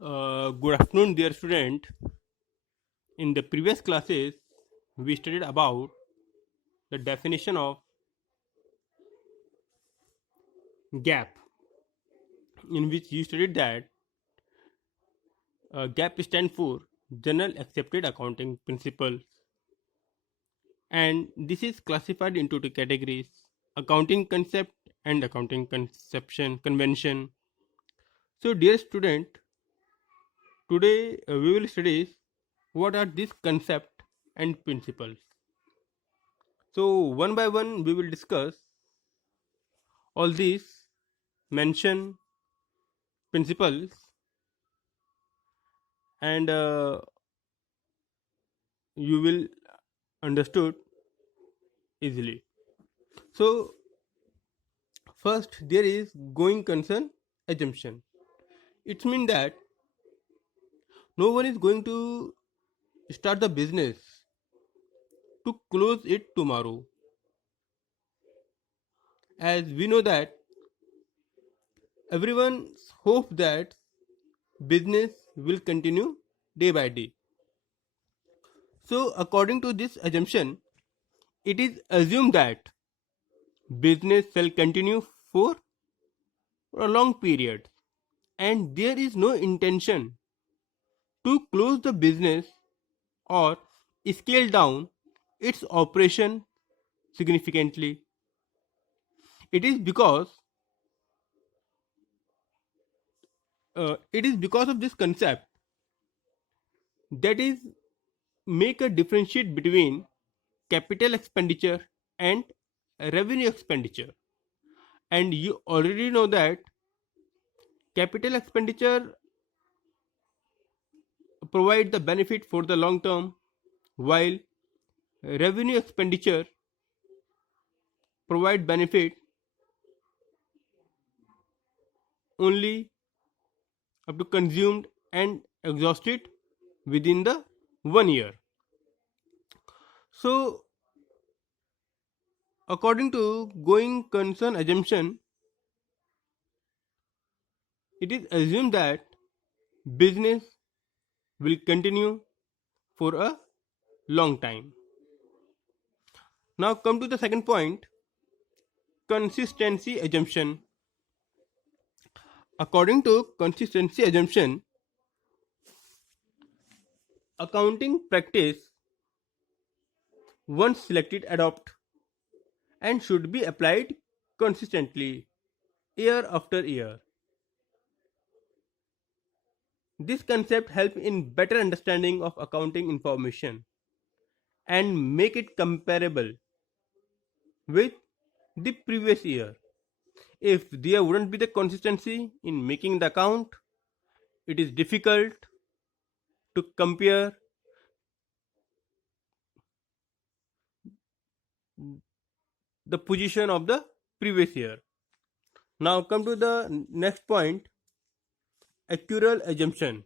Good afternoon, dear student. In the previous classes, we studied about the definition of gap, in which you studied that gap stands for General Accepted Accounting Principles, and this is classified into two categories: accounting concept and accounting conception convention. So, dear student, today we will study what are these concept and principles. So, one by one, we will discuss all these mention principles and you will understood easily. So first there is going concern assumption. It means that no one is going to start the business to close it tomorrow, as we know that everyone hopes that business will continue day by day. So according to this assumption, it is assumed that business shall continue for a long period and there is no intention to close the business or scale down its operation significantly. It is because of this concept that is make a differentiate between capital expenditure and revenue expenditure. And you already know that capital expenditure provide the benefit for the long term, while revenue expenditure provide benefit only up to consumed and exhausted within the 1 year. So according to going concern assumption, it is assumed that business will continue for a long time. Now come to the second point, consistency assumption. According to consistency assumption, accounting practice once selected adopt and should be applied consistently year after year. This concept helps in better understanding of accounting information and make it comparable with the previous year. If there wouldn't be the consistency in making the account, it is difficult to compare the position of the previous year. Now come to the next point, accrual assumption.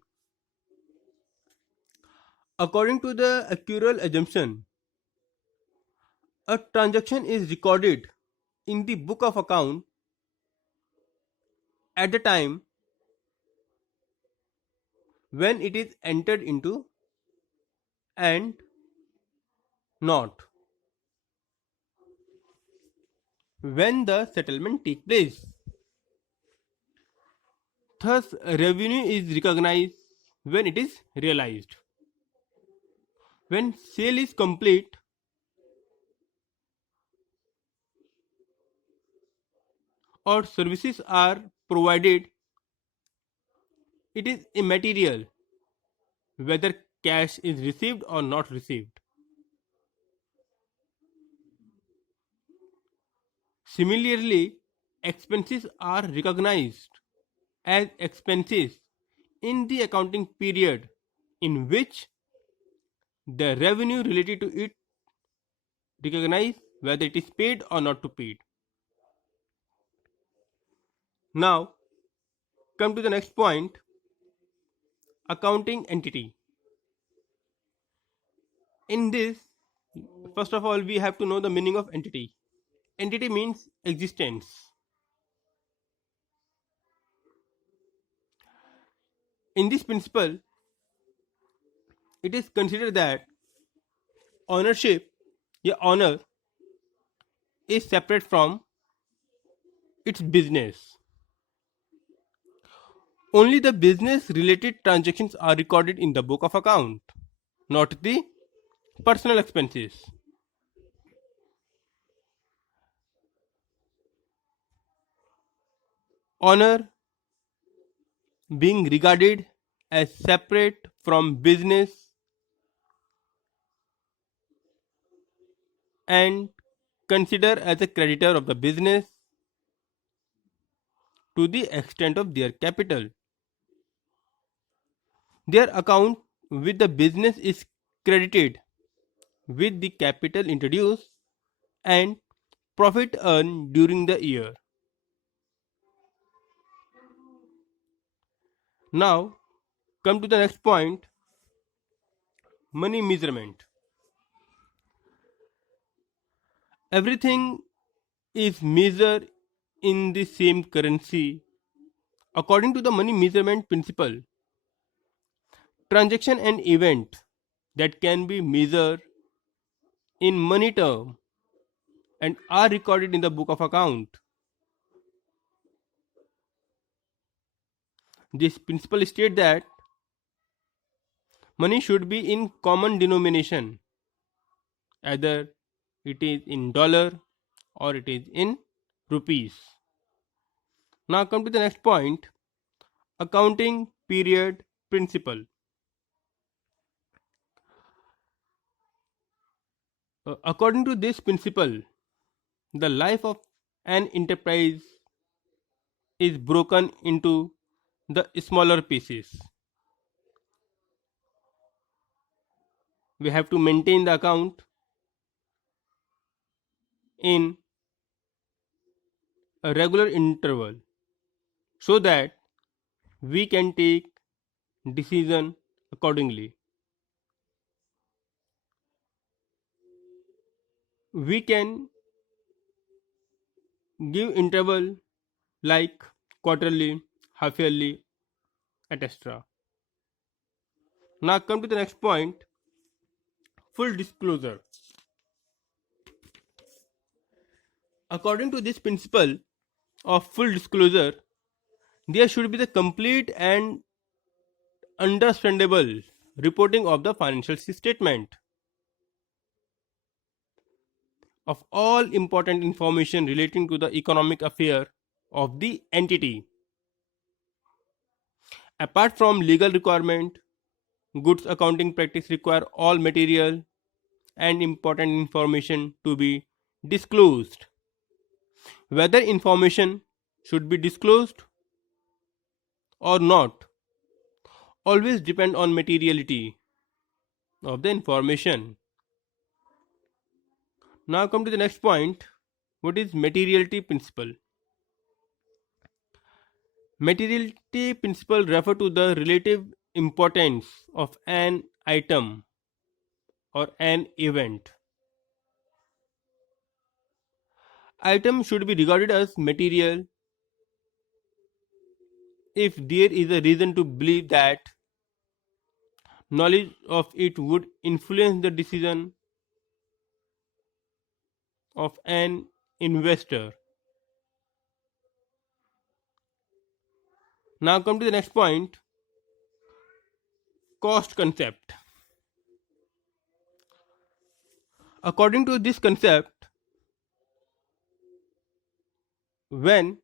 According to the accrual assumption, a transaction is recorded in the book of account at the time when it is entered into and not when the settlement takes place. Thus, revenue is recognized when it is realized. When sale is complete or services are provided, it is immaterial whether cash is received or not received. Similarly, expenses are recognized as expenses in the accounting period in which the revenue related to it recognize whether it is paid or not to paid. Now come to the next point, accounting entity. In this, first of all, we have to know the meaning of entity. Entity means existence. In this principle, it is considered that ownership, a owner, is separate from its business. Only the business related transactions are recorded in the book of account, not the personal expenses. Owner being regarded as separate from business and considered as a creditor of the business to the extent of their capital. Their account with the business is credited with the capital introduced and profit earned during the year. Now, come to the next point, money measurement. Everything is measured in the same currency. According to the money measurement principle, transaction and event that can be measured in money term and are recorded in the book of account. This principle states that money should be in common denomination, either it is in dollar or it is in rupees. Now come to the next point, accounting period principle. According to this principle, the life of an enterprise is broken into the smaller pieces. We have to maintain the account in a regular interval so that we can take decision accordingly. We can give interval like quarterly, half yearly, etc. Now come to the next point, full disclosure. According to this principle of full disclosure, there should be the complete and understandable reporting of the financial statement of all important information relating to the economic affair of the entity. Apart from legal requirement, goods accounting practice require all material and important information to be disclosed. Whether information should be disclosed or not always depend on materiality of the information. Now come to the next point. What is materiality principle? Materiality principle refer to the relative importance of an item or an event. Item should be regarded as material if there is a reason to believe that knowledge of it would influence the decision of an investor. Now come to the next point, cost concept. According to this concept, when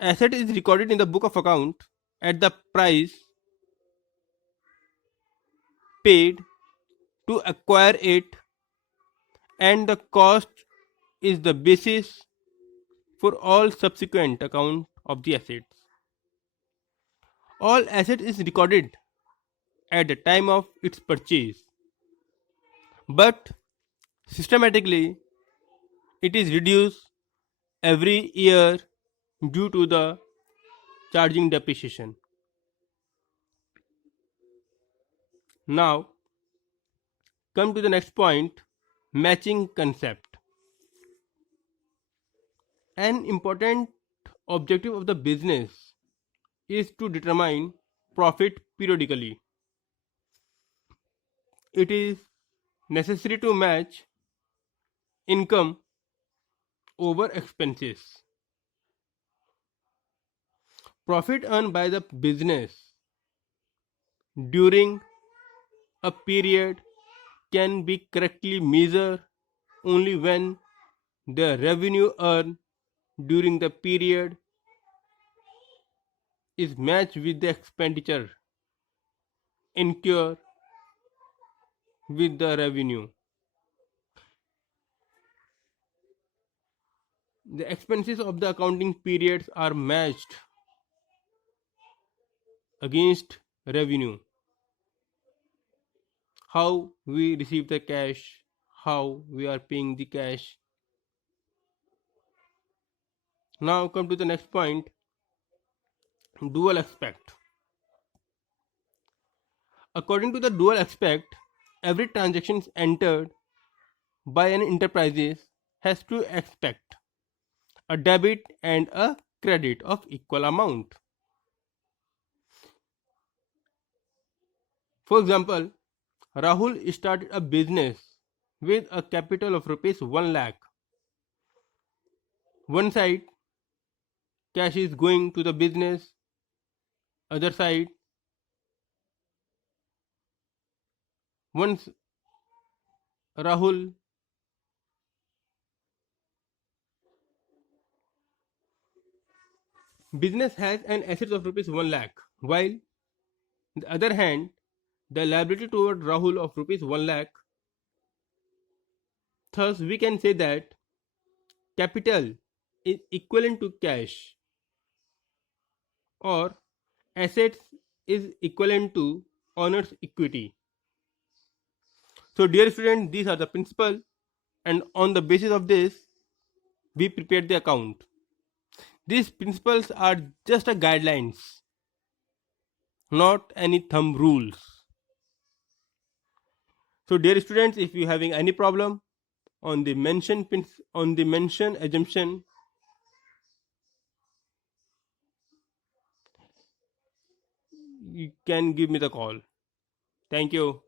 asset is recorded in the book of account at the price paid to acquire it and the cost is the basis for all subsequent account of the assets. All asset is recorded at the time of its purchase, but systematically it is reduced every year due to the charging depreciation. Now come to the next point, matching concept. An important objective of the business is to determine profit periodically. It is necessary to match income over expenses. Profit earned by the business during a period can be correctly measured only when the revenue earned during the period is matched with the expenditure incurred with the revenue. The expenses of the accounting periods are matched against revenue. How we receive the cash, how we are paying the cash. Now come to the next point, dual aspect. According to the dual aspect, every transaction entered by an enterprise has to expect a debit and a credit of equal amount. For example, Rahul started a business with a capital of rupees 1 lakh. One side cash is going to the business, other side once Rahul business has an asset of rupees 1 lakh, while on the other hand the liability toward Rahul of rupees 1 lakh. Thus we can say that capital is equivalent to cash or assets is equivalent to owner's equity. So dear student, these are the principles, and on the basis of this we prepared the account. These principles are just a guidelines, not any thumb rules. So dear students, if you having any problem on the mention assumption, you can give me the call. Thank you.